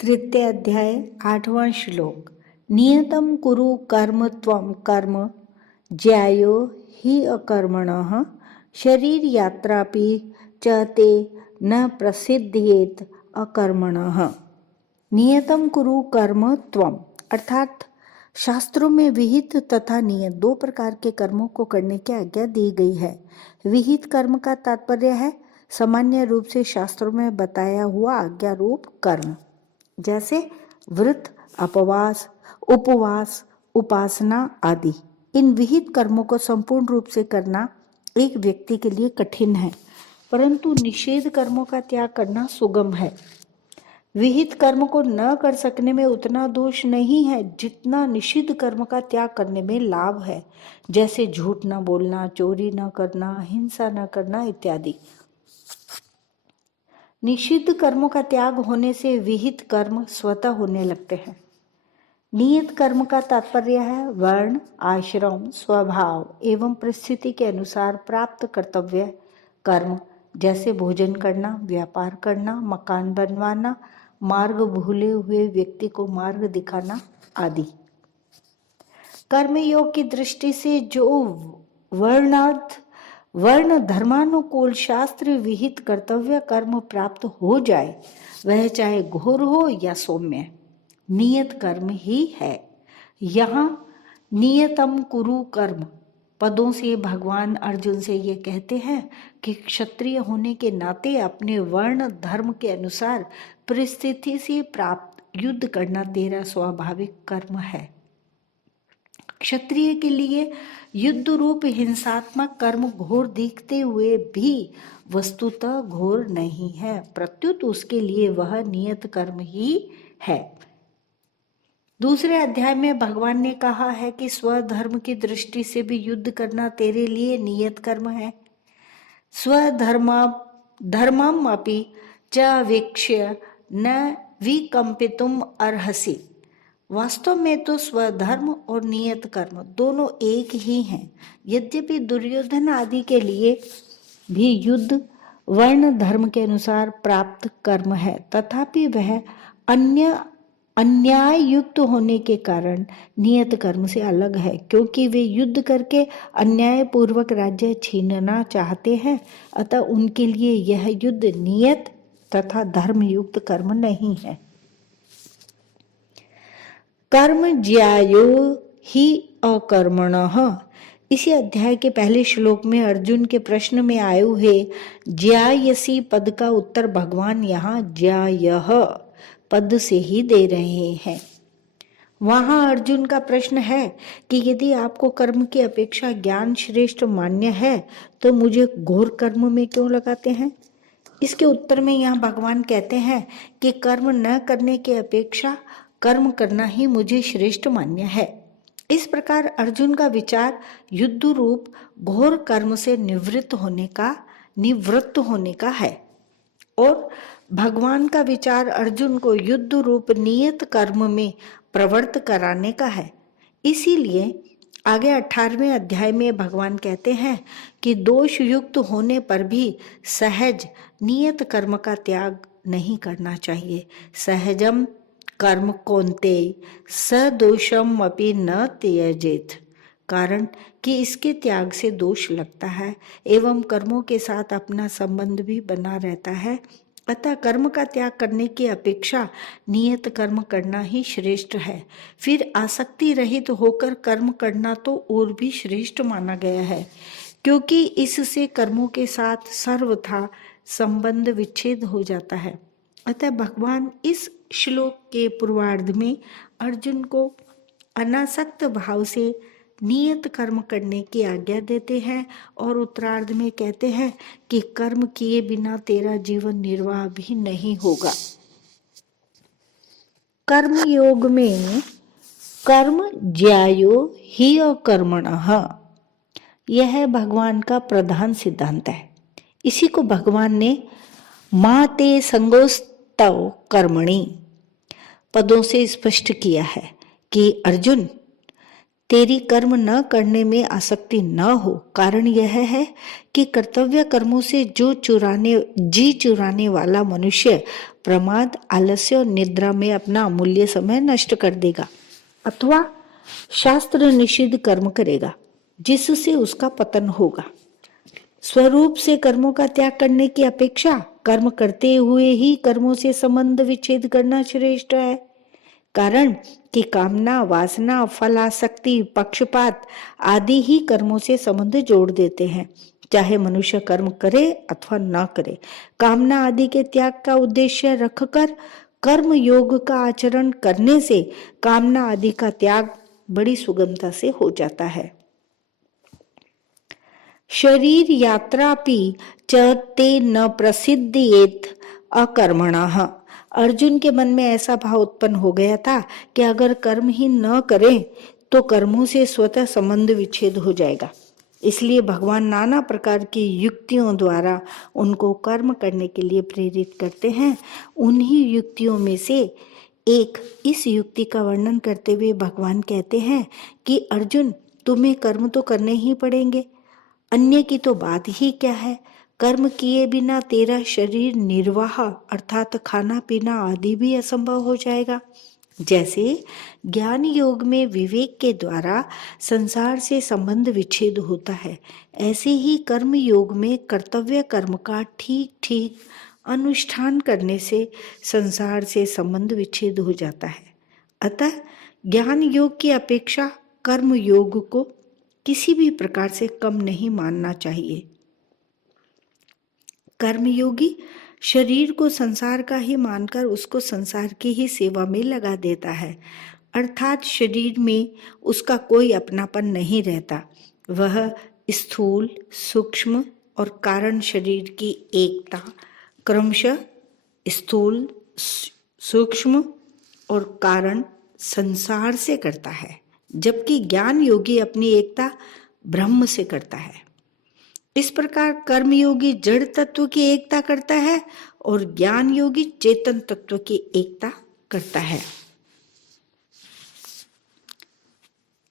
तृतीय अध्याय 8वां श्लोक। नियतं कुरु कर्म त्वं कर्म ज्यायो हि अकर्मणः शरीर यात्रापि च ते न प्रसिद्ध्येत अकर्मणः। नियतं कुरु कर्म त्वं अर्थात शास्त्रों में विहित तथा नियत दो प्रकार के कर्मों को करने की आज्ञा दी गई है। विहित कर्म का तात्पर्य है सामान्य रूप से शास्त्रों में बताया हुआ आज्ञा रूप कर्म, जैसे व्रत, अपवास, उपवास, उपासना आदि। इन विहित कर्मों को संपूर्ण रूप से करना एक व्यक्ति के लिए कठिन है, परंतु निषेध कर्मों का त्याग करना सुगम है। विहित कर्म को न कर सकने में उतना दोष नहीं है जितना निषिद्ध कर्म का त्याग करने में लाभ है, जैसे झूठ न बोलना, चोरी न करना, हिंसा न करना इत्यादि। निषिद्ध कर्मों का त्याग होने से विहित कर्म स्वतः होने लगते हैं। नियत कर्म का तात्पर्य है वर्ण, आश्रम, स्वभाव एवं परिस्थिति के अनुसार प्राप्त कर्तव्य कर्म, जैसे भोजन करना, व्यापार करना, मकान बनवाना, मार्ग भूले हुए व्यक्ति को मार्ग दिखाना आदि। कर्म योग की दृष्टि से जो वर्ण धर्मानुकूल शास्त्र विहित कर्तव्य कर्म प्राप्त हो जाए, वह चाहे घोर हो या सौम्य, नियत कर्म ही है। यहाँ नियतम कुरु कर्म पदों से भगवान अर्जुन से ये कहते हैं कि क्षत्रिय होने के नाते अपने वर्ण धर्म के अनुसार परिस्थिति से प्राप्त युद्ध करना तेरा स्वाभाविक कर्म है। क्षत्रिय के लिए युद्ध रूप हिंसात्मक कर्म घोर दिखते हुए भी वस्तुतः घोर नहीं है, प्रत्युत उसके लिए वह नियत कर्म ही है। दूसरे अध्याय में भगवान ने कहा है कि स्वधर्म की दृष्टि से भी युद्ध करना तेरे लिए नियत कर्म है। स्वधर्मम अपि च वीक्ष्य न विकंपितुम अर्हसि। वास्तव में तो स्वधर्म और नियत कर्म दोनों एक ही हैं। यद्यपि दुर्योधन आदि के लिए भी युद्ध वर्ण धर्म के अनुसार प्राप्त कर्म है, तथापि वह अन्याय युक्त होने के कारण नियत कर्म से अलग है, क्योंकि वे युद्ध करके अन्याय पूर्वक राज्य छीनना चाहते हैं। अतः उनके लिए यह युद्ध नियत तथा धर्मयुक्त कर्म नहीं है। कर्म ज्यायो ही अकर्मणः। इसी अध्याय के पहले श्लोक में अर्जुन के प्रश्न में आए हुए ज्यायसी पद का उत्तर भगवान यहाँ ज्यायः पद से ही दे रहे हैं। वहां अर्जुन का प्रश्न है कि यदि आपको कर्म की अपेक्षा ज्ञान श्रेष्ठ मान्य है तो मुझे घोर कर्म में क्यों लगाते हैं। इसके उत्तर में यहाँ भगवान कहते हैं कि कर्म न करने की अपेक्षा कर्म करना ही मुझे श्रेष्ठ मान्य है। इस प्रकार अर्जुन का विचार युद्ध रूप घोर कर्म से निवृत्त होने का है और भगवान का विचार अर्जुन को युद्ध रूप नियत कर्म में प्रवृत्त कराने का है। इसीलिए आगे 18वें अध्याय में भगवान कहते हैं कि दोष युक्त होने पर भी सहज नियत कर्म का त्याग नहीं करना चाहिए। सहजम कर्म कौन्ते सदोषम अपि न त्यजेत। कारण कि इसके त्याग से दोष लगता है एवं कर्मों के साथ अपना संबंध भी बना रहता है। अतः कर्म का त्याग करने की अपेक्षा नियत कर्म करना ही श्रेष्ठ है। फिर आसक्ति रहित होकर कर्म करना तो और भी श्रेष्ठ माना गया है, क्योंकि इससे कर्मों के साथ सर्वथा संबंध विच्छेद हो जाता है। अतः भगवान इस श्लोक के पूर्वार्ध में अर्जुन को अनासक्त भाव से नियत कर्म करने की आज्ञा देते हैं और उत्तरार्ध में कहते हैं कि कर्म किए बिना तेरा जीवन निर्वाह भी नहीं होगा। कर्म योग में कर्म ज्यायो ही अकर्मणः, यह है भगवान का प्रधान सिद्धांत है। इसी को भगवान ने मा ते संगोस्तव कर्मणि पदों से स्पष्ट किया है कि अर्जुन, तेरी कर्म न करने में आसक्ति न हो। कारण यह है कि कर्तव्य कर्मों से जी चुराने वाला मनुष्य प्रमाद, आलस्य और निद्रा में अपना अमूल्य समय नष्ट कर देगा अथवा शास्त्र निषिद्ध कर्म करेगा, जिससे उसका पतन होगा। स्वरूप से कर्मों का त्याग करने की अपेक्षा कर्म करते हुए ही कर्मों से संबंध विच्छेद करना श्रेष्ठ है। कारण कि कामना, वासना, फलासक्ति, पक्षपात आदि ही कर्मों से संबंध जोड़ देते हैं, चाहे मनुष्य कर्म करे अथवा न करे। कामना आदि के त्याग का उद्देश्य रखकर कर्म योग का आचरण करने से कामना आदि का त्याग बड़ी सुगमता से हो जाता है। शरीर यात्रापि च ते न प्रसिद्धयेत अकर्मणः। अर्जुन के मन में ऐसा भाव उत्पन्न हो गया था कि अगर कर्म ही न करें तो कर्मों से स्वतः संबंध विच्छेद हो जाएगा। इसलिए भगवान नाना प्रकार की युक्तियों द्वारा उनको कर्म करने के लिए प्रेरित करते हैं। उन्हीं युक्तियों में से एक इस युक्ति का वर्णन करते हुए भगवान कहते हैं कि अर्जुन, तुम्हें कर्म तो करने ही पड़ेंगे, अन्य की तो बात ही क्या है। कर्म किए बिना तेरा शरीर निर्वाह अर्थात खाना पीना आदि भी असंभव हो जाएगा। जैसे ज्ञान योग में विवेक के द्वारा संसार से संबंध विच्छेद होता है, ऐसे ही कर्म योग में कर्तव्य कर्म का ठीक ठीक अनुष्ठान करने से संसार से संबंध विच्छेद हो जाता है। अतः ज्ञान योग की अपेक्षा कर्म योग को किसी भी प्रकार से कम नहीं मानना चाहिए। कर्मयोगी शरीर को संसार का ही मानकर उसको संसार की ही सेवा में लगा देता है, अर्थात शरीर में उसका कोई अपनापन नहीं रहता। वह स्थूल, सूक्ष्म और कारण शरीर की एकता क्रमशः स्थूल, सूक्ष्म और कारण संसार से करता है, जबकि ज्ञान योगी अपनी एकता ब्रह्म से करता है। इस प्रकार कर्मयोगी जड़ तत्व की एकता करता है और ज्ञान योगी चेतन तत्व की एकता करता है।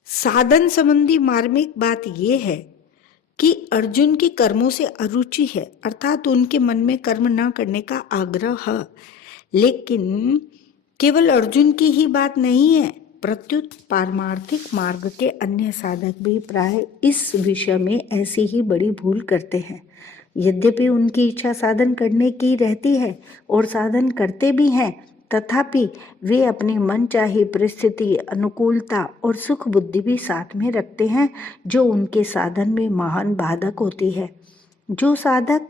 साधन संबंधी मार्मिक बात यह है कि अर्जुन की कर्मों से अरुचि है, अर्थात उनके मन में कर्म न करने का आग्रह है। लेकिन केवल अर्जुन की ही बात नहीं है, प्रत्युत पारमार्थिक मार्ग के अन्य साधक भी प्राय इस विषय में ऐसी ही बड़ी भूल करते हैं। यद्यपि उनकी इच्छा साधन करने की रहती है और साधन करते भी हैं, तथापि वे अपनी मनचाही परिस्थिति, अनुकूलता और सुख बुद्धि भी साथ में रखते हैं, जो उनके साधन में महान बाधक होती है। जो साधक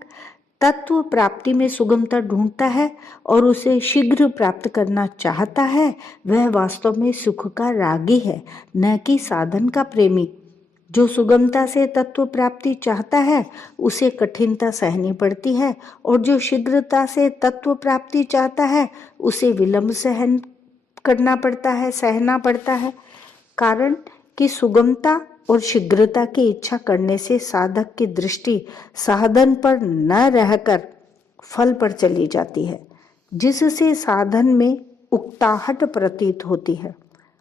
तत्व प्राप्ति में सुगमता ढूंढता है और उसे शीघ्र प्राप्त करना चाहता है, वह वास्तव में सुख का रागी है, न कि साधन का प्रेमी। जो सुगमता से तत्व प्राप्ति चाहता है, उसे कठिनता सहनी पड़ती है, और जो शीघ्रता से तत्व प्राप्ति चाहता है, उसे विलंब सहना पड़ता है। कारण कि सुगमता और शीघ्रता की इच्छा करने से साधक की दृष्टि साधन पर न रहकर फल पर चली जाती है, जिससे साधन में उकताहट प्रतीत होती है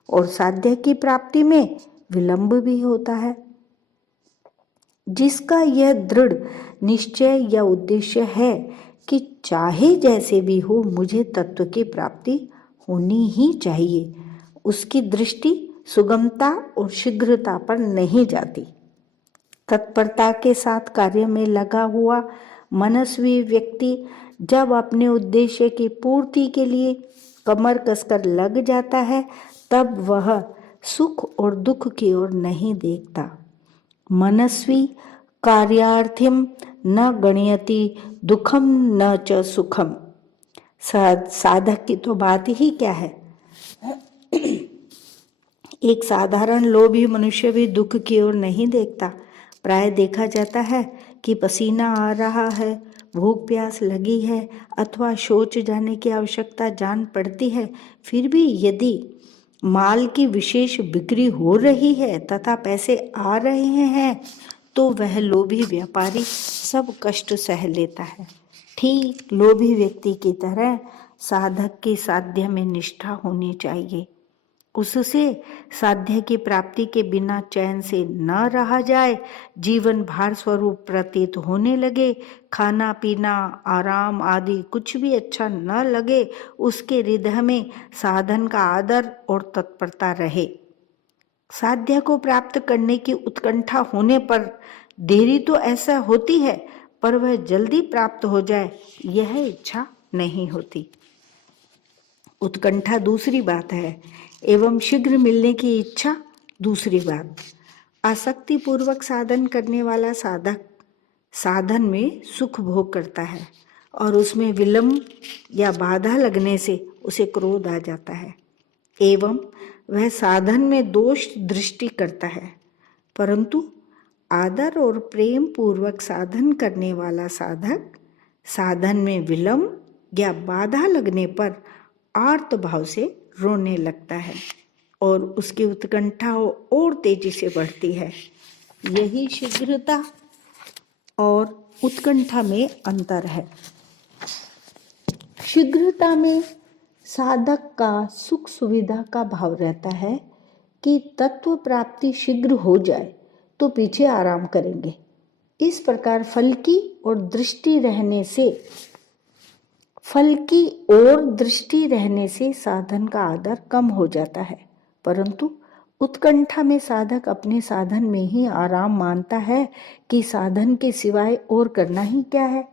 और साध्य की प्राप्ति में विलंब भी होता है। जिसका यह दृढ़ निश्चय या उद्देश्य है कि चाहे जैसे भी हो मुझे तत्व की प्राप्ति होनी ही चाहिए, उसकी दृष्टि सुगमता और शीघ्रता पर नहीं जाती। तत्परता के साथ कार्य में लगा हुआ मनस्वी व्यक्ति जब अपने उद्देश्य की पूर्ति के लिए कमर कसकर लग जाता है, तब वह सुख और दुख की ओर नहीं देखता। मनस्वी कार्यार्थम न गणयति दुखम न च सुखम। साधक की तो बात ही क्या है। एक साधारण लोभी मनुष्य भी दुख की ओर नहीं देखता। प्राय देखा जाता है कि पसीना आ रहा है, भूख प्यास लगी है अथवा शौच जाने की आवश्यकता जान पड़ती है, फिर भी यदि माल की विशेष बिक्री हो रही है तथा पैसे आ रहे हैं, तो वह लोभी व्यापारी सब कष्ट सह लेता है। ठीक लोभी व्यक्ति की तरह साधक की साध्य में निष्ठा होनी चाहिए। उससे साध्य की प्राप्ति के बिना चैन से न रहा जाए, जीवन भार स्वरूप प्रतीत होने लगे, खाना पीना आराम आदि कुछ भी अच्छा न लगे, उसके हृदय में साधन का आदर और तत्परता रहे। साध्य को प्राप्त करने की उत्कंठा होने पर देरी तो ऐसा होती है, पर वह जल्दी प्राप्त हो जाए यह इच्छा नहीं होती। उत्कंठा दूसरी बात है एवं शीघ्र मिलने की इच्छा दूसरी बात। आसक्ति पूर्वक साधन करने वाला साधक साधन में सुख भोग करता है और उसमें विलंब या बाधा लगने से उसे क्रोध आ जाता है एवं वह साधन में दोष दृष्टि करता है। परंतु आदर और प्रेम पूर्वक साधन करने वाला साधक साधन में विलंब या बाधा लगने पर आर्त भाव से रोने लगता है और उसकी उत्कंठा और तेजी से बढ़ती है। यही शीघ्रता और उत्कंठा में अंतर है। शीघ्रता में साधक का सुख सुविधा का भाव रहता है कि तत्व प्राप्ति शीघ्र हो जाए तो पीछे आराम करेंगे। इस प्रकार फल की ओर दृष्टि रहने से साधन का आदर कम हो जाता है। परंतु उत्कंठा में साधक अपने साधन में ही आराम मानता है कि साधन के सिवाय और करना ही क्या है,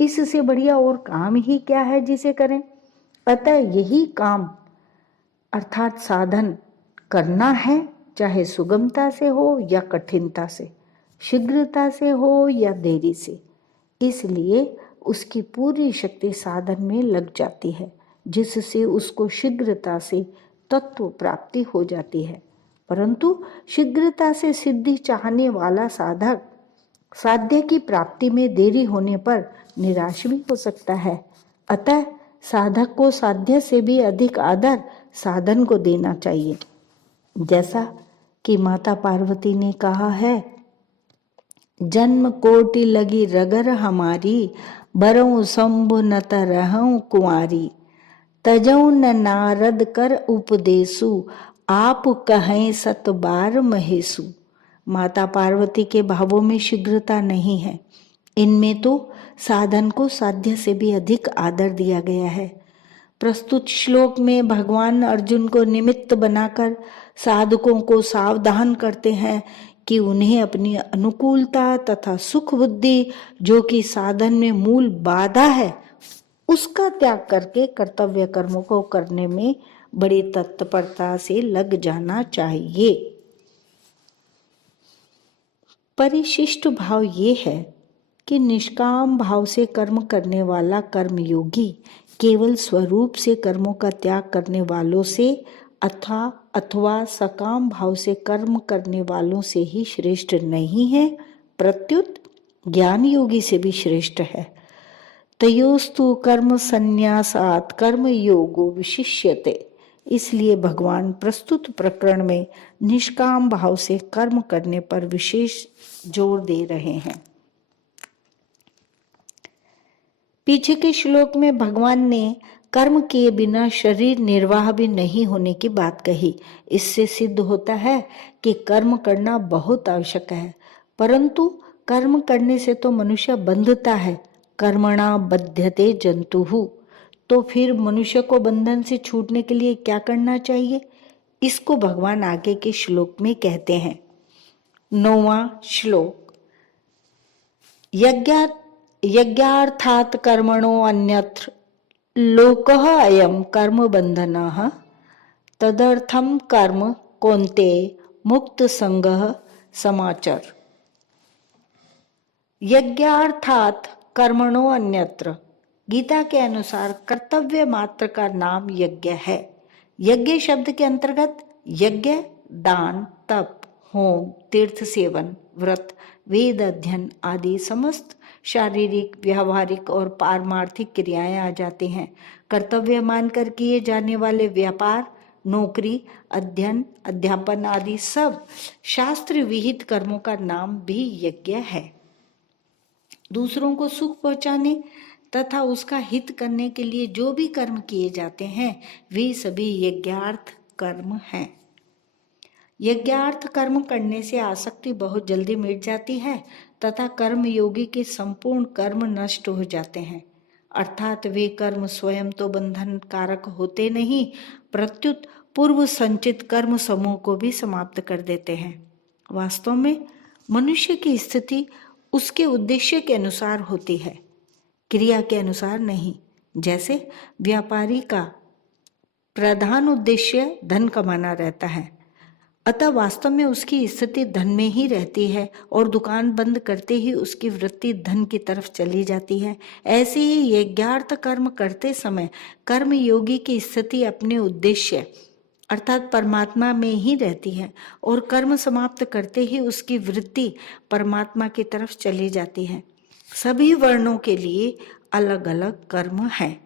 इससे बढ़िया और काम ही क्या है जिसे करें। अतः यही काम अर्थात साधन करना है, चाहे सुगमता से हो या कठिनता से, शीघ्रता से हो या देरी से। इसलिए उसकी पूरी शक्ति साधन में लग जाती है, जिससे उसको शीघ्रता से तत्व प्राप्ति हो जाती है। परंतु शीघ्रता से सिद्धि चाहने वाला साधक साध्य की प्राप्ति में देरी होने पर निराश भी हो सकता है। अतः साधक को साध्य से भी अधिक आदर साधन को देना चाहिए। जैसा कि माता पार्वती ने कहा है, जन्म कोटि लगी रगर हमारी, बरऊं शंभु न तरहूं कुंवारी, तजऊ न नारद कर उपदेसु, आप कहें सत बार महेसु। माता पार्वती के भावों में शीघ्रता नहीं है, इनमें तो साधन को साध्य से भी अधिक आदर दिया गया है। प्रस्तुत श्लोक में भगवान अर्जुन को निमित्त बनाकर साधकों को सावधान करते हैं कि उन्हें अपनी अनुकूलता तथा सुख बुद्धि, जो कि साधन में मूल बाधा है, उसका त्याग करके कर्तव्य कर्मों को करने में बड़ी तत्परता से लग जाना चाहिए। परिशिष्ट भाव ये है कि निष्काम भाव से कर्म करने वाला कर्मयोगी केवल स्वरूप से कर्मों का त्याग करने वालों से अथवा सकाम भाव से कर्म करने वालों से ही श्रेष्ठ नहीं है, प्रत्युत ज्ञान योगी से भी श्रेष्ठ है। तयोस्तु कर्म संन्यासात् कर्म योगो विशिष्यते। इसलिए भगवान प्रस्तुत प्रकरण में निष्काम भाव से कर्म करने पर विशेष जोर दे रहे हैं। पीछे के श्लोक में भगवान ने कर्म किए बिना शरीर निर्वाह भी नहीं होने की बात कही। इससे सिद्ध होता है कि कर्म करना बहुत आवश्यक है, परंतु कर्म करने से तो मनुष्य बंधता है। कर्मणा बध्यते जंतुः। तो फिर मनुष्य को बंधन से छूटने के लिए क्या करना चाहिए, इसको भगवान आगे के श्लोक में कहते हैं। 9वां श्लोक, यज्ञार्थात् कर्मणो अन्यत्र लोकः अयं कर्म बंधनः, तदर्थम कर्म कौन्तेय मुक्त संगः समाचर। यज्ञार्थात् कर्मणो अन्यत्र, गीता के अनुसार कर्तव्य मात्र का नाम यज्ञ है। यज्ञ शब्द के अंतर्गत यज्ञ, दान, तप, होम, तीर्थ सेवन, व्रत, वेद अध्ययन आदि समस्त शारीरिक, व्यावहारिक और पारमार्थिक क्रियाएं आ जाती हैं। कर्तव्य मानकर किए जाने वाले व्यापार, नौकरी, अध्ययन, अध्यापन आदि सब शास्त्र विहित कर्मों का नाम भी यज्ञ है। दूसरों को सुख पहुंचाने तथा उसका हित करने के लिए जो भी कर्म किए जाते हैं वे सभी यज्ञार्थ कर्म हैं। यज्ञार्थ कर्म करने से आसक्ति बहुत जल्दी मिट जाती है तथा कर्म योगी के संपूर्ण कर्म नष्ट हो जाते हैं। अर्थात वे कर्म स्वयं तो बंधन कारक होते नहीं, प्रत्युत पूर्व संचित कर्म समूह को भी समाप्त कर देते हैं। वास्तव में मनुष्य की स्थिति उसके उद्देश्य के अनुसार होती है, क्रिया के अनुसार नहीं। जैसे व्यापारी का प्रधान उद्देश्य धन कमाना रहता है, अतः वास्तव में उसकी स्थिति धन में ही रहती है और दुकान बंद करते ही उसकी वृत्ति धन की तरफ चली जाती है। ऐसे ही यज्ञार्थ कर्म करते समय कर्म योगी की स्थिति अपने उद्देश्य अर्थात परमात्मा में ही रहती है और कर्म समाप्त करते ही उसकी वृत्ति परमात्मा की तरफ चली जाती है। सभी वर्णों के लिए अलग अलग कर्म है।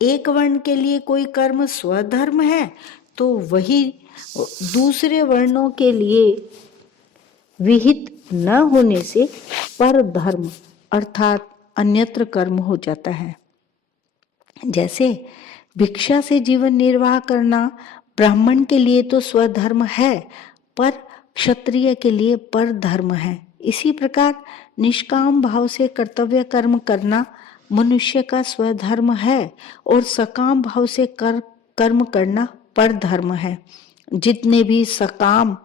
एक वर्ण के लिए कोई कर्म स्वधर्म है तो वही दूसरे वर्णों के लिए विहित न होने से पर धर्म अर्थात अन्यत्र कर्म हो जाता है। जैसे भिक्षा से जीवन निर्वाह करना ब्राह्मण के लिए तो स्वधर्म है पर क्षत्रिय के लिए पर धर्म है। इसी प्रकार निष्काम भाव से कर्तव्य कर्म करना मनुष्य का स्वधर्म है और सकाम भाव से कर्म करना पर धर्म है। जितने भी सकाम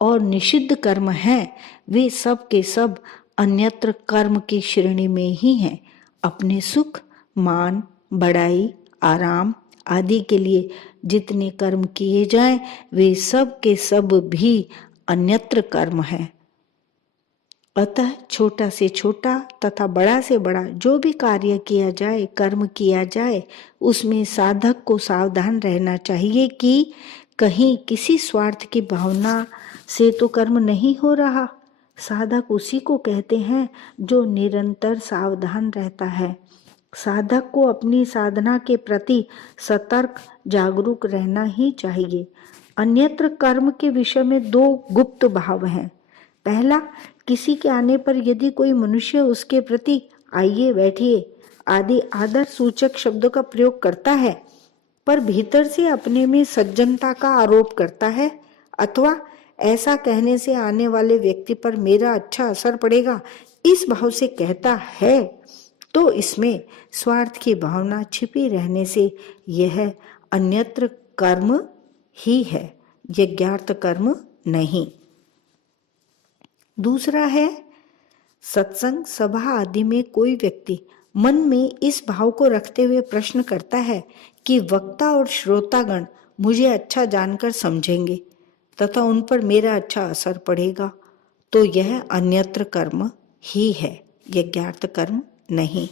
और निषिद्ध कर्म हैं वे सब के सब अन्यत्र कर्म की श्रेणी में ही हैं। अपने सुख, मान, बड़ाई, आराम आदि के लिए जितने कर्म किए जाएं वे सब के सब भी अन्यत्र कर्म है। अतः छोटा से छोटा तथा बड़ा से बड़ा जो भी कार्य किया जाए, कर्म किया जाए, उसमें साधक को सावधान रहना चाहिए कि कहीं किसी स्वार्थ की भावना से तो कर्म नहीं हो रहा। साधक उसी को कहते हैं जो निरंतर सावधान रहता है। साधक को अपनी साधना के प्रति सतर्क जागरूक रहना ही चाहिए। अन्यत्र कर्म के विषय में दो गुप्त भाव हैं। पहला, किसी के आने पर यदि कोई मनुष्य उसके प्रति आइए, बैठिए आदि आदर सूचक शब्दों का प्रयोग करता है पर भीतर से अपने में सज्जनता का आरोप करता है, अथवा ऐसा कहने से आने वाले व्यक्ति पर मेरा अच्छा असर पड़ेगा इस भाव से कहता है, तो इसमें स्वार्थ की भावना छिपी रहने से यह अन्यत्र कर्म ही है, यज्ञार्थ कर्म नहीं। दूसरा है, सत्संग सभा आदि में कोई व्यक्ति मन में इस भाव को रखते हुए प्रश्न करता है कि वक्ता और श्रोतागण मुझे अच्छा जानकर समझेंगे तथा उन पर मेरा अच्छा असर पड़ेगा, तो यह अन्यत्र कर्म ही है, यज्ञार्थ कर्म नहीं।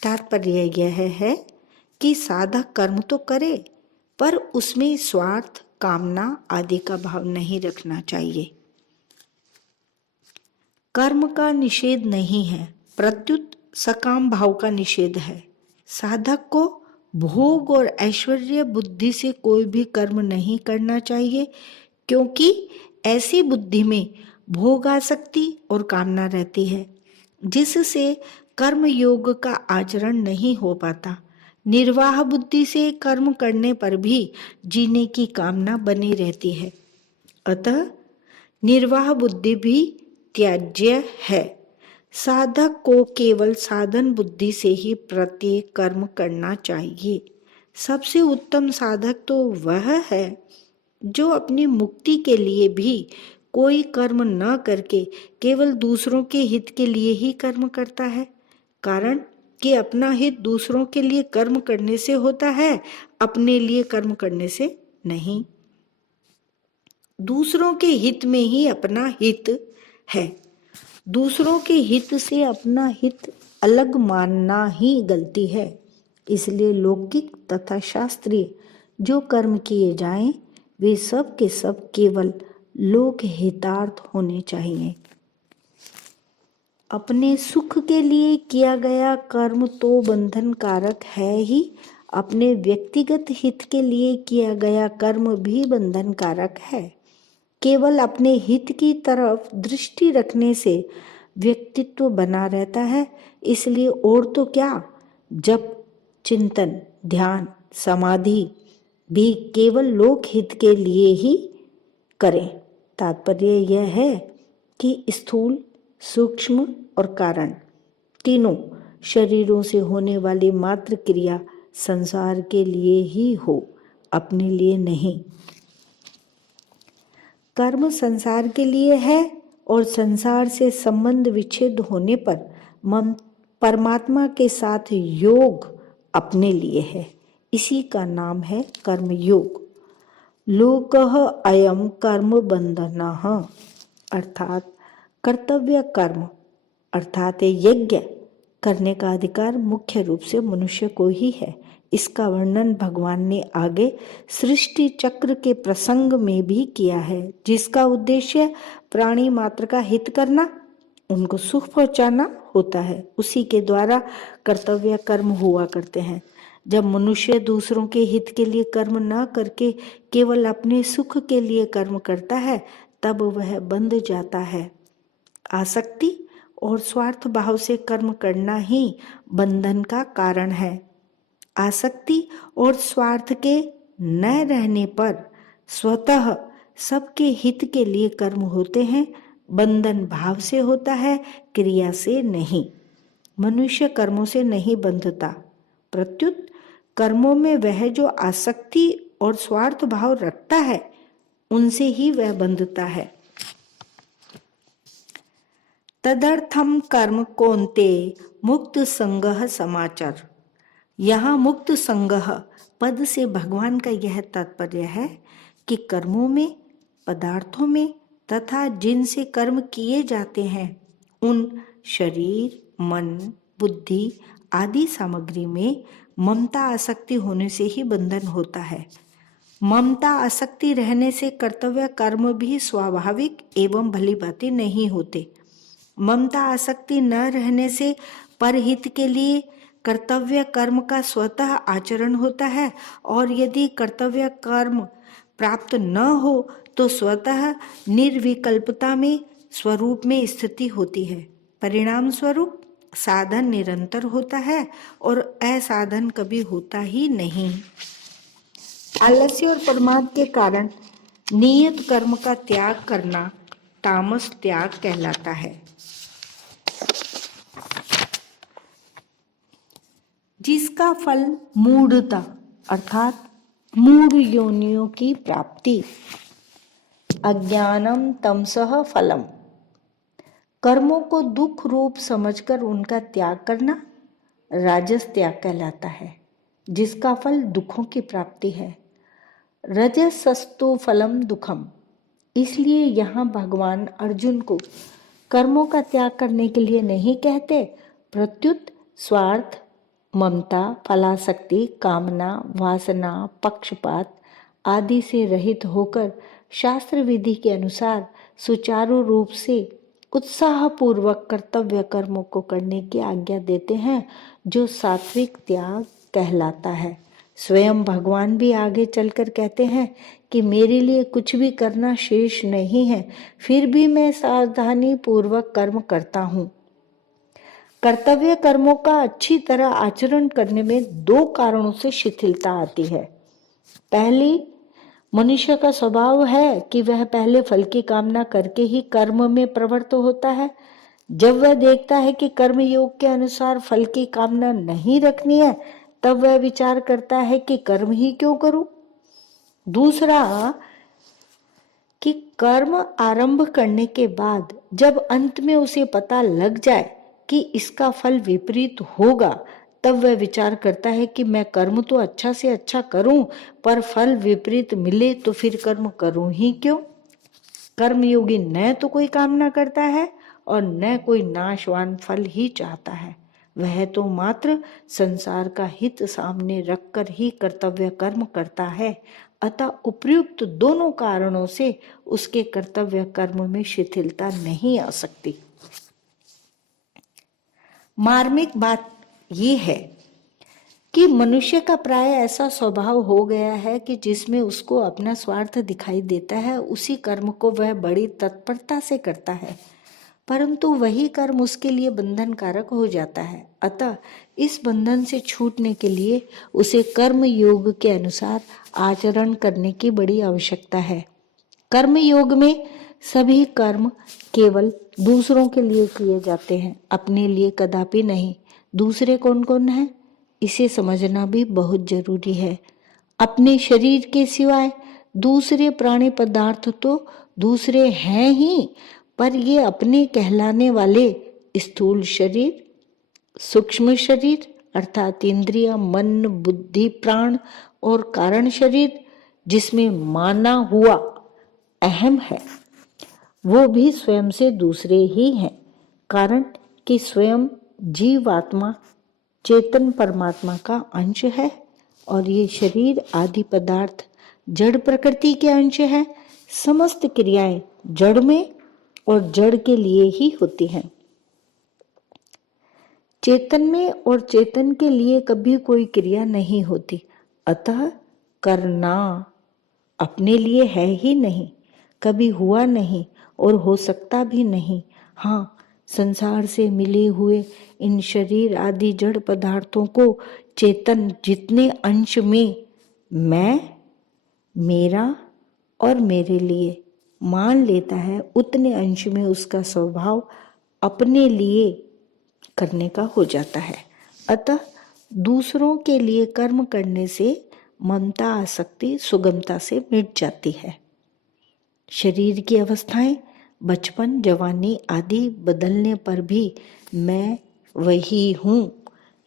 तात्पर्य यह है कि साधक कर्म तो करे पर उसमें स्वार्थ, कामना आदि का भाव नहीं रखना चाहिए। कर्म का निषेध नहीं है, प्रत्युत सकाम भाव का निषेध है। साधक को भोग और ऐश्वर्य बुद्धि से कोई भी कर्म नहीं करना चाहिए, क्योंकि ऐसी बुद्धि में भोगासक्ति और कामना रहती है, जिससे कर्म योग का आचरण नहीं हो पाता। निर्वाह बुद्धि से कर्म करने पर भी जीने की कामना बनी रहती है। अतः निर्वाह बुद्धि भी त्याज्य है। साधक को केवल साधन बुद्धि से ही प्रत्येक कर्म करना चाहिए। सबसे उत्तम साधक तो वह है जो अपनी मुक्ति के लिए भी कोई कर्म न करके केवल दूसरों के हित के लिए ही कर्म करता है। कारण कि अपना हित दूसरों के लिए कर्म करने से होता है, अपने लिए कर्म करने से नहीं। दूसरों के हित में ही अपना हित है। दूसरों के हित से अपना हित अलग मानना ही गलती है। इसलिए लौकिक तथा शास्त्रीय जो कर्म किए जाएं वे सब के सब केवल लोक हितार्थ होने चाहिए। अपने सुख के लिए किया गया कर्म तो बंधन कारक है ही, अपने व्यक्तिगत हित के लिए किया गया कर्म भी बंधन कारक है। केवल अपने हित की तरफ दृष्टि रखने से व्यक्तित्व बना रहता है। इसलिए और तो क्या, जप, चिंतन, ध्यान, समाधि भी केवल लोक हित के लिए ही करें। तात्पर्य यह है कि स्थूल, सूक्ष्म और कारण तीनों शरीरों से होने वाली मात्र क्रिया संसार के लिए ही हो, अपने लिए नहीं। कर्म संसार के लिए है और संसार से संबंध विच्छेद होने पर परमात्मा के साथ योग अपने लिए है। इसी का नाम है कर्म योग। लोकः अयम कर्म बंधनः, अर्थात कर्तव्य कर्म अर्थात यज्ञ करने का अधिकार मुख्य रूप से मनुष्य को ही है। इसका वर्णन भगवान ने आगे सृष्टि चक्र के प्रसंग में भी किया है, जिसका उद्देश्य प्राणी मात्र का हित करना, उनको सुख पहुंचाना होता है। उसी के द्वारा कर्तव्य कर्म हुआ करते हैं। जब मनुष्य दूसरों के हित के लिए कर्म न करके केवल अपने सुख के लिए कर्म करता है, तब वह बंध जाता है। आसक्ति और स्वार्थ भाव से कर्म करना ही बंधन का कारण है। आसक्ति और स्वार्थ के न रहने पर स्वतः सबके हित के लिए कर्म होते हैं। बंधन भाव से होता है, क्रिया से नहीं। मनुष्य कर्मों से नहीं बंधता, प्रत्युत कर्मों में वह जो आसक्ति और स्वार्थ भाव रखता है, उनसे ही वह बंधता है। तदर्थम कर्म कौन्ते मुक्त संगह समाचार। यहाँ मुक्त संगह पद से भगवान का यह तात्पर्य है कि कर्मों में, पदार्थों में तथा जिनसे कर्म किए जाते हैं उन शरीर, मन, बुद्धि आदि सामग्री में ममता आसक्ति होने से ही बंधन होता है। ममता आसक्ति रहने से कर्तव्य कर्म भी स्वाभाविक एवं भली भांति नहीं होते। ममता आसक्ति न रहने से परहित के लिए कर्तव्य कर्म का स्वतः आचरण होता है, और यदि कर्तव्य कर्म प्राप्त न हो तो स्वतः निर्विकल्पता में स्वरूप में स्थिति होती है। परिणाम स्वरूप साधन निरंतर होता है और असाधन कभी होता ही नहीं। आलस्य और प्रमाद के कारण नियत कर्म का त्याग करना तामस त्याग कहलाता है, जिसका फल मूढ़ता अर्थात मूढ़ योनियों की प्राप्ति। अज्ञानम तमसः फलम, कर्मों को दुख रूप समझकर उनका त्याग करना राजस त्याग कहलाता है, जिसका फल दुखों की प्राप्ति है। रजसस्तु फलम दुखम, इसलिए यहाँ भगवान अर्जुन को कर्मों का त्याग करने के लिए नहीं कहते, प्रत्युत स्वार्थ, ममता, फलासक्ति, कामना, वासना, पक्षपात आदि से रहित होकर शास्त्र विधि के अनुसार सुचारू रूप से उत्साहपूर्वक कर्तव्य कर्मों को करने की आज्ञा देते हैं, जो सात्विक त्याग कहलाता है। स्वयं भगवान भी आगे चलकर कहते हैं कि मेरे लिए कुछ भी करना शेष नहीं है, फिर भी मैं सावधानी पूर्वक कर्म करता हूँ। कर्तव्य कर्मों का अच्छी तरह आचरण करने में दो कारणों से शिथिलता आती है। पहली, मनुष्य का स्वभाव है कि वह पहले फल की कामना करके ही कर्म में प्रवृत्त होता है। जब वह देखता है कि कर्म योग के अनुसार फल की कामना नहीं रखनी है, तब वह विचार करता है कि कर्म ही क्यों करूं। दूसरा, कि कर्म आरंभ करने के बाद जब अंत में उसे पता लग जाए कि इसका फल विपरीत होगा, तब वह विचार करता है कि मैं कर्म तो अच्छा से अच्छा करूं, पर फल विपरीत मिले तो फिर कर्म करूं ही क्यों। कर्मयोगी न तो कोई कामना करता है और न कोई नाशवान फल ही चाहता है। वह तो मात्र संसार का हित सामने रखकर ही कर्तव्य कर्म करता है। अतः उपर्युक्त दोनों कारणों से उसके कर्तव्य कर्म में शिथिलता नहीं आ सकती। मार्मिक बात यह है कि मनुष्य का प्राय ऐसा स्वभाव हो गया है कि जिसमें उसको अपना स्वार्थ दिखाई देता है, उसी कर्म को वह बड़ी तत्परता से करता है। परंतु वही कर्म उसके लिए बंधन कारक हो जाता है। अतः इस बंधन से छूटने के लिए उसे कर्म योग के अनुसार आचरण करने की बड़ी आवश्यकता है। कर्म योग में सभी कर्म केवल दूसरों के लिए किए जाते हैं, अपने लिए कदापि नहीं। दूसरे कौन कौन है, इसे समझना भी बहुत जरूरी है। अपने शरीर के सिवाय दूसरे प्राणी पदार्थ तो दूसरे हैं ही, पर ये अपने कहलाने वाले स्थूल शरीर, सूक्ष्म शरीर अर्थात इंद्रिय, मन, बुद्धि, प्राण और कारण शरीर जिसमें माना हुआ अहम है, वो भी स्वयं से दूसरे ही हैं। कारण कि स्वयं जीवात्मा चेतन परमात्मा का अंश है और ये शरीर आदि पदार्थ जड़ प्रकृति के अंश है। समस्त क्रियाएं जड़ में और जड़ के लिए ही होती हैं। चेतन में और चेतन के लिए कभी कोई क्रिया नहीं होती। अतः करना अपने लिए है ही नहीं, कभी हुआ नहीं और हो सकता भी नहीं। हाँ, संसार से मिले हुए इन शरीर आदि जड़ पदार्थों को चेतन जितने अंश में मैं, मेरा और मेरे लिए मान लेता है, उतने अंश में उसका स्वभाव अपने लिए करने का हो जाता है। अतः दूसरों के लिए कर्म करने से ममता आसक्ति सुगमता से मिट जाती है। शरीर की अवस्थाएं बचपन, जवानी आदि बदलने पर भी मैं वही हूँ,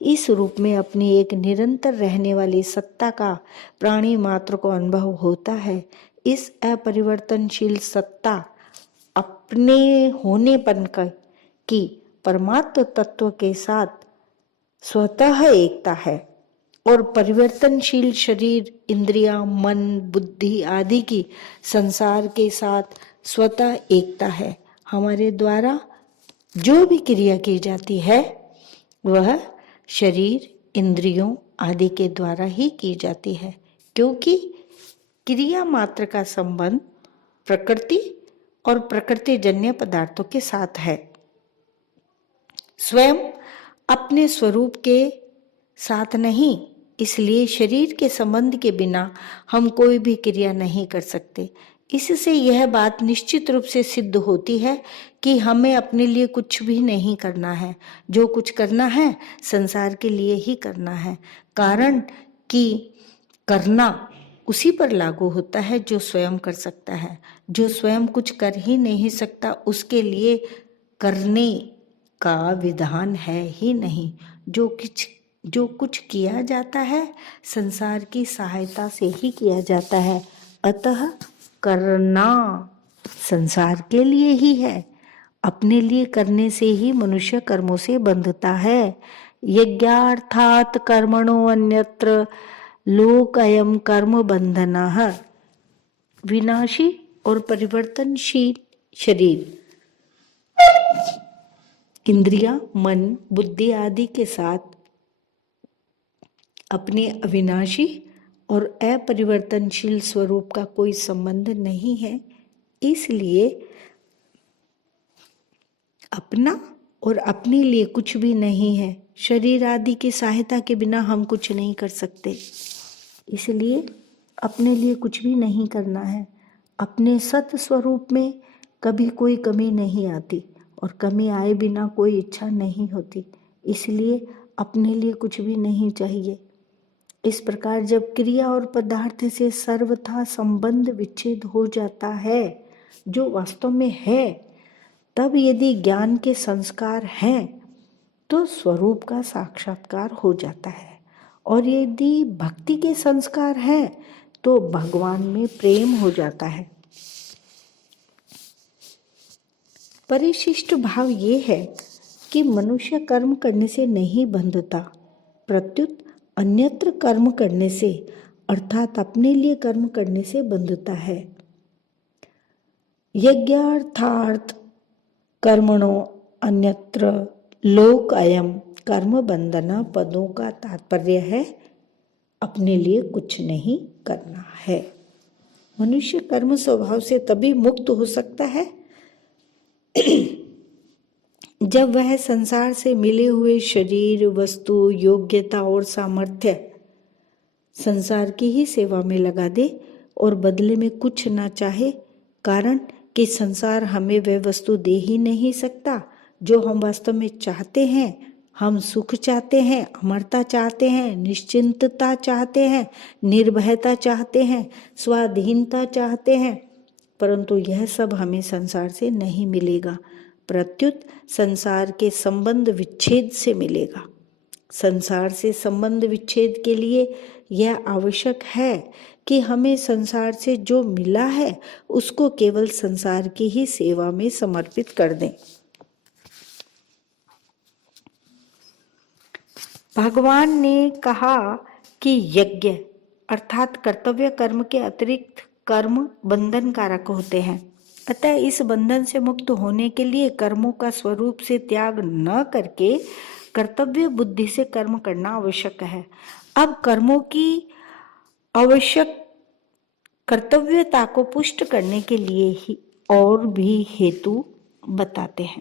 इस रूप में अपनी एक निरंतर रहने वाली सत्ता का प्राणी मात्र को अनुभव होता है। इस अपरिवर्तनशील सत्ता अपने होनेपन की परमात्म तत्व के साथ स्वतः एकता है और परिवर्तनशील शरीर, इंद्रियां, मन, बुद्धि आदि की संसार के साथ स्वतः एकता है। हमारे द्वारा जो भी क्रिया की जाती है वह शरीर, इंद्रियों आदि के द्वारा ही की जाती है, क्योंकि क्रिया मात्र का संबंध प्रकृति और प्रकृति जन्य पदार्थों के साथ है। स्वयं अपने स्वरूप के साथ नहीं, इसलिए शरीर के संबंध के बिना हम कोई भी क्रिया नहीं कर सकते। इससे यह बात निश्चित रूप से सिद्ध होती है कि हमें अपने लिए कुछ भी नहीं करना है। जो कुछ करना है संसार के लिए ही करना है। कारण कि करना उसी पर लागू होता है जो स्वयं कर सकता है। जो स्वयं कुछ कर ही नहीं सकता उसके लिए करने का विधान है ही नहीं। जो कुछ किया जाता है संसार की सहायता से ही किया जाता है। अतः करना संसार के लिए ही है। अपने लिए करने से ही मनुष्य कर्मों से बंधता है। यज्ञार्थात् कर्मणो अन्यत्र लोकयम कर्म बंधनः। विनाशी और परिवर्तनशील शरीर, इंद्रियां, मन, बुद्धि आदि के साथ अपने अविनाशी और अपरिवर्तनशील स्वरूप का कोई संबंध नहीं है। इसलिए अपना और अपने लिए कुछ भी नहीं है। शरीर आदि की सहायता के बिना हम कुछ नहीं कर सकते, इसलिए अपने लिए कुछ भी नहीं करना है। अपने सत स्वरूप में कभी कोई कमी नहीं आती और कमी आए बिना कोई इच्छा नहीं होती, इसलिए अपने लिए कुछ भी नहीं चाहिए। इस प्रकार जब क्रिया और पदार्थ से सर्वथा संबंध विच्छेद हो जाता है, जो वास्तव में है, तब यदि ज्ञान के संस्कार हैं तो स्वरूप का साक्षात्कार हो जाता है, और यदि भक्ति के संस्कार हैं तो भगवान में प्रेम हो जाता है। परिशिष्ट भाव ये है कि मनुष्य कर्म करने से नहीं बंधता, प्रत्युत अन्यत्र कर्म करने से अर्थात अपने लिए कर्म करने से बंधता है। यज्ञार्थात् कर्मणो अन्यत्र लोक अयम कर्म बंधना पदों का तात्पर्य है अपने लिए कुछ नहीं करना है। मनुष्य कर्म स्वभाव से तभी मुक्त हो सकता है जब वह संसार से मिले हुए शरीर, वस्तु, योग्यता और सामर्थ्य संसार की ही सेवा में लगा दे और बदले में कुछ ना चाहे, कारण कि संसार हमें वह वस्तु दे ही नहीं सकता जो हम वास्तव में चाहते हैं। हम सुख चाहते हैं, अमरता चाहते हैं, निश्चिंतता चाहते हैं, निर्भयता चाहते हैं, स्वाधीनता चाहते हैं, परंतु यह सब हमें संसार से नहीं मिलेगा, प्रत्युत संसार के संबंध विच्छेद से मिलेगा। संसार से संबंध विच्छेद के लिए यह आवश्यक है कि हमें संसार से जो मिला है उसको केवल संसार की ही सेवा में समर्पित कर दें। भगवान ने कहा कि यज्ञ अर्थात कर्तव्य कर्म के अतिरिक्त कर्म बंधन कारक होते हैं, अतः इस बंधन से मुक्त होने के लिए कर्मों का स्वरूप से त्याग न करके कर्तव्य बुद्धि से कर्म करना आवश्यक है। अब कर्मों की आवश्यक कर्तव्यता को पुष्ट करने के लिए ही और भी हेतु बताते हैं।